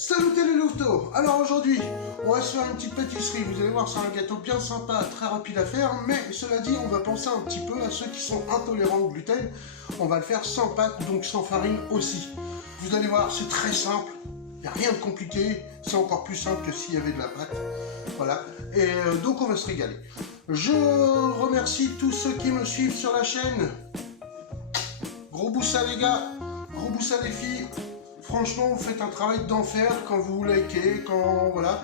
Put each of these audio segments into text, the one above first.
Salut les louveteaux. Alors aujourd'hui, on va se faire une petite pâtisserie. Vous allez voir, c'est un gâteau bien sympa, très rapide à faire. Mais cela dit, on va penser un petit peu à ceux qui sont intolérants au gluten. On va le faire sans pâte, donc sans farine aussi. Vous allez voir, c'est très simple. Il n'y a rien de compliqué. C'est encore plus simple que s'il y avait de la pâte. Voilà. Et donc on va se régaler. Je remercie tous ceux qui me suivent sur la chaîne. Gros boussa les gars, gros boussa les filles. Franchement, vous faites un travail d'enfer quand vous likez, quand voilà,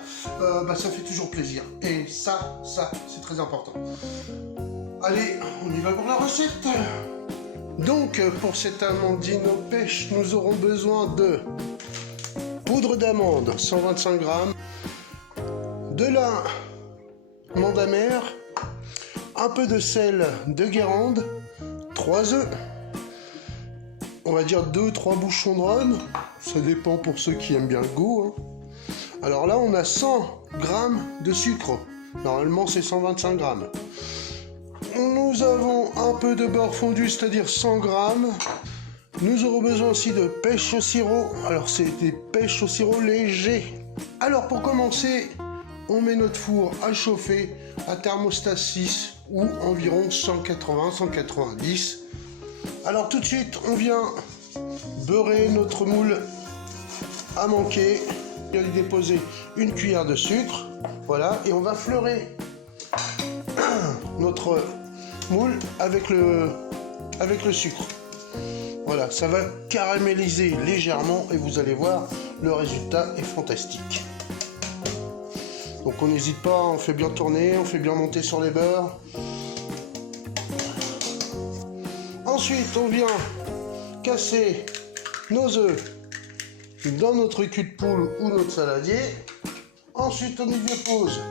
ça fait toujours plaisir. Et ça, c'est très important. Allez, on y va pour la recette. Donc, pour cette amandine aux pêches, nous aurons besoin de poudre d'amande, 125 grammes, de l'amande amère, un peu de sel de Guérande, 3 œufs, on va dire 2-3 bouchons de rhum, ça dépend pour ceux qui aiment bien le goût. Alors là, on a 100 grammes de sucre, normalement c'est 125 grammes. Nous avons un peu de beurre fondu, c'est-à-dire 100 grammes. Nous aurons besoin aussi de pêche au sirop, alors c'est des pêches au sirop léger. Alors pour commencer, on met notre four à chauffer à thermostat 6 ou environ 180-190. Alors tout de suite, on vient beurrer notre moule à manquer. On va y déposer une cuillère de sucre, voilà, et on va fleurer notre moule avec le sucre. Voilà, ça va caraméliser légèrement et vous allez voir, le résultat est fantastique. Donc on n'hésite pas, on fait bien tourner, on fait bien monter sur les beurres. Ensuite, on vient casser nos œufs dans notre cul de poule ou notre saladier. Ensuite, on y dépose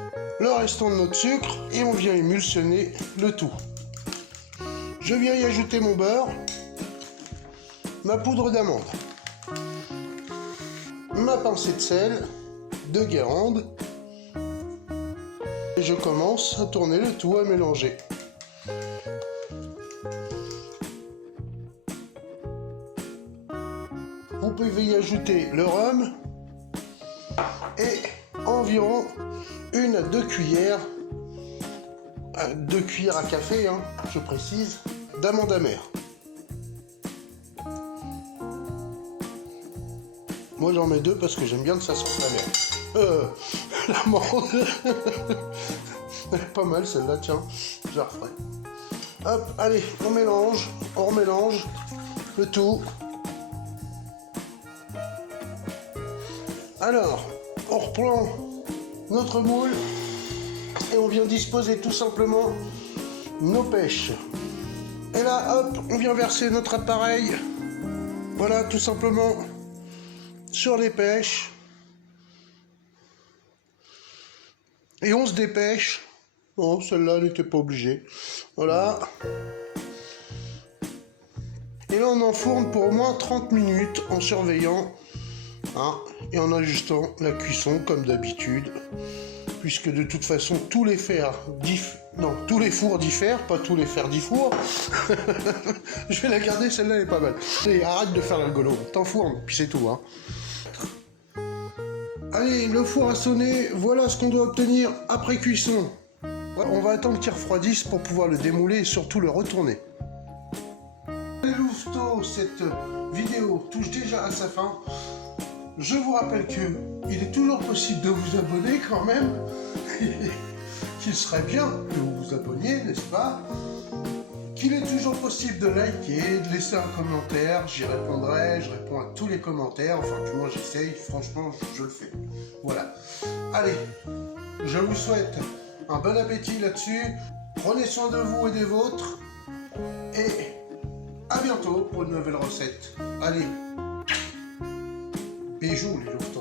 le restant de notre sucre et on vient émulsionner le tout. Je viens y ajouter mon beurre, ma poudre d'amande, ma pincée de sel de Guérande et je commence à tourner le tout, à mélanger. Vous pouvez y ajouter le rhum et environ 1 à 2 cuillères, 2 cuillères à café, je précise, d'amande amère. Moi j'en mets 2 parce que j'aime bien que ça sente la merde. L'amande. Elle est pas mal celle-là, tiens, je la referai. Hop, allez, on remélange le tout. Alors, on reprend notre moule et on vient disposer tout simplement nos pêches. Et là, hop, on vient verser notre appareil, voilà, tout simplement, sur les pêches. Et on se dépêche. Oh, celle-là n'était pas obligée. Voilà. Et là, on enfourne pour au moins 30 minutes en surveillant. Et en ajustant la cuisson comme d'habitude, puisque de toute façon tous les fours diffèrent, pas tous les fers diffourent. Je vais la garder, celle-là elle est pas mal. Et arrête de faire l'algolo, t'enfournes, puis c'est tout. Allez, le four a sonné, voilà ce qu'on doit obtenir après cuisson. On va attendre qu'il refroidisse pour pouvoir le démouler et surtout le retourner. Les louveteaux, cette vidéo touche déjà à sa fin. Je vous rappelle qu'il est toujours possible de vous abonner quand même. Qu'il serait bien que vous vous abonniez, n'est-ce pas? Qu'il est toujours possible de liker, de laisser un commentaire. J'y répondrai, je réponds à tous les commentaires. Enfin, du moins, j'essaye. Franchement, je le fais. Voilà. Allez, je vous souhaite un bon appétit là-dessus. Prenez soin de vous et des vôtres. Et à bientôt pour une nouvelle recette. Allez. Bijou les loups.